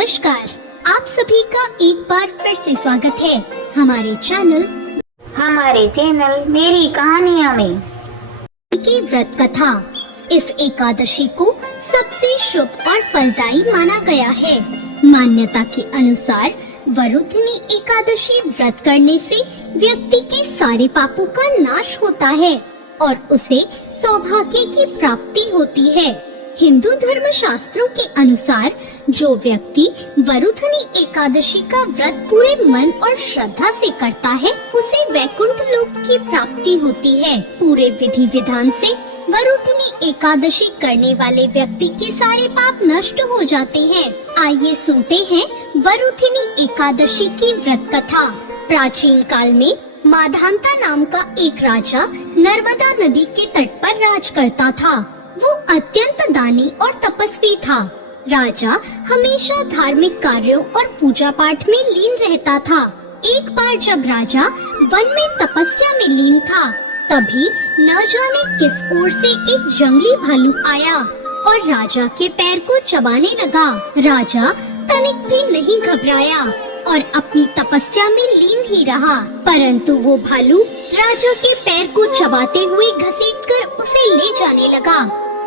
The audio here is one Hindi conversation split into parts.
नमस्कार, आप सभी का एक बार फिर से स्वागत है हमारे चैनल मेरी कहानियाँ में की व्रत कथा। इस एकादशी को सबसे शुभ और फलदायी माना गया है। मान्यता के अनुसार वरुथिनी एकादशी व्रत करने से व्यक्ति के सारे पापों का नाश होता है और उसे सौभाग्य की प्राप्ति होती है। हिंदू धर्म शास्त्रों के अनुसार जो व्यक्ति वरुथिनी एकादशी का व्रत पूरे मन और श्रद्धा से करता है उसे वैकुंठ लोक की प्राप्ति होती है। पूरे विधि विधान से वरुथिनी एकादशी करने वाले व्यक्ति के सारे पाप नष्ट हो जाते हैं। आइए सुनते हैं वरुथिनी एकादशी की व्रत कथा। प्राचीन काल में माधांता नाम का एक राजा नर्मदा नदी के तट पर राज करता था। वो अत्यंत दानी और तपस्वी था। राजा हमेशा धार्मिक कार्यों और पूजा पाठ में लीन रहता था। एक बार जब राजा वन में तपस्या में लीन था, तभी न जाने किस ओर से एक जंगली भालू आया और राजा के पैर को चबाने लगा। राजा तनिक भी नहीं घबराया और अपनी तपस्या में लीन ही रहा, परंतु वो भालू राजा के पैर को चबाते हुए घसीटकर उसे ले जाने लगा।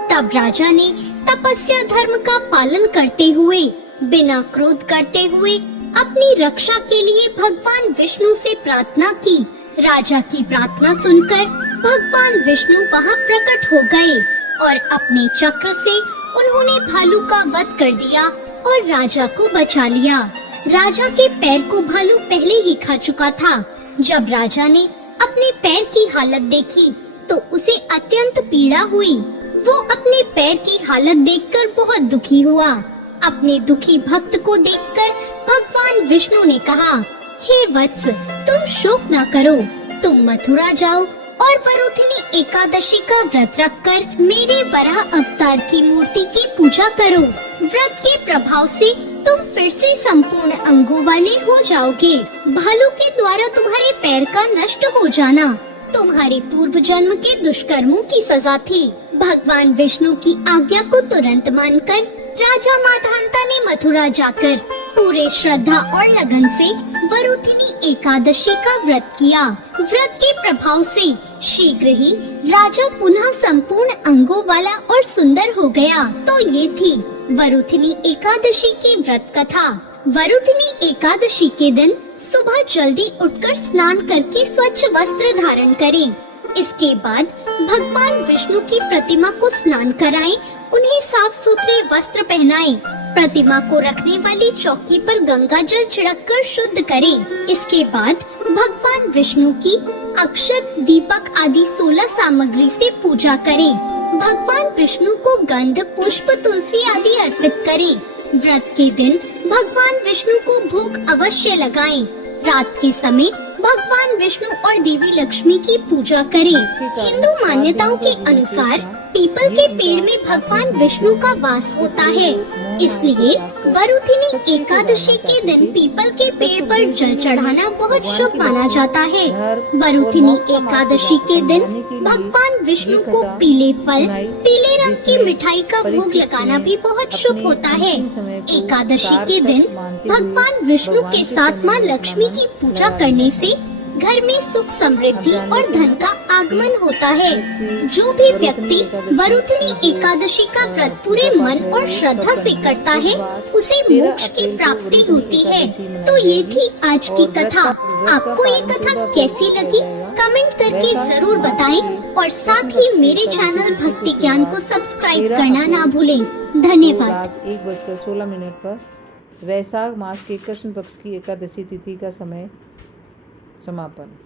तब राजा ने तपस्या धर्म का पालन करते हुए, बिना क्रोध करते हुए अपनी रक्षा के लिए भगवान विष्णु से प्रार्थना की। राजा की प्रार्थना सुनकर भगवान विष्णु वहां प्रकट हो गए और अपने चक्र से उन्होंने भालू का वध कर दिया और राजा को बचा लिया। राजा के पैर को भालू पहले ही खा चुका था। जब राजा ने अपने पैर की हालत देखी तो उसे अत्यंत पीड़ा हुई। वो अपने पैर की हालत देखकर बहुत दुखी हुआ। अपने दुखी भक्त को देखकर भगवान विष्णु ने कहा, हे वत्स, तुम शोक न करो, तुम मथुरा जाओ और वरुथिनी एकादशी का व्रत रखकर मेरे वराह अवतार की मूर्ति की पूजा करो। व्रत के प्रभाव से तुम फिर से संपूर्ण अंगों वाले हो जाओगे। भालू के द्वारा तुम्हारे पैर का नष्ट हो जाना तुम्हारे पूर्व जन्म के दुष्कर्मों की सजा थी। भगवान विष्णु की आज्ञा को तुरंत मानकर राजा माधांता ने मथुरा जाकर पूरे श्रद्धा और लगन से वरुथिनी एकादशी का व्रत किया। व्रत के प्रभाव से शीघ्र ही राजा पुनः संपूर्ण अंगों वाला और सुंदर हो गया। तो ये थी वरुथिनी एकादशी की व्रत कथा। वरुथिनी एकादशी के दिन सुबह जल्दी उठकर स्नान करके स्वच्छ वस्त्र धारण करें। इसके बाद भगवान विष्णु की प्रतिमा को स्नान कराएं, उन्हें साफ सुथरे वस्त्र पहनाएं। प्रतिमा को रखने वाली चौकी पर गंगा जल छिड़ककर शुद्ध करें। इसके बाद भगवान विष्णु की अक्षत, दीपक आदि 16 सामग्री से पूजा करें। भगवान विष्णु को गंध, पुष्प, तुलसी आदि अर्पित करें। व्रत के दिन भगवान विष्णु को भोग अवश्य लगाएं। रात के समय भगवान विष्णु और देवी लक्ष्मी की पूजा करें। हिंदू मान्यताओं के अनुसार पीपल के पेड़ में भगवान विष्णु का वास होता है, इसलिए वरुथिनी एकादशी के दिन पीपल के पेड़ पर जल चढ़ाना बहुत शुभ माना जाता है। वरुथिनी एकादशी के दिन भगवान विष्णु को पीले फल, पीले रंग की मिठाई का भोग लगाना भी बहुत शुभ होता है। एकादशी के दिन भगवान विष्णु के साथ माँ लक्ष्मी की पूजा करने से घर में सुख, समृद्धि और धन का आगमन होता है। जो भी व्यक्ति वरुथिनी एकादशी का व्रत पूरे मन और श्रद्धा से करता है उसे मोक्ष की प्राप्ति होती है। तो ये थी आज की कथा। आपको ये कथा कैसी लगी कमेंट करके जरूर बताएं और साथ ही मेरे चैनल भक्ति ज्ञान को सब्सक्राइब करना ना भूलें। धन्यवाद। 1:16 पर वैशाख मास के कृष्ण पक्ष की एकादशी तिथि का समय समापन।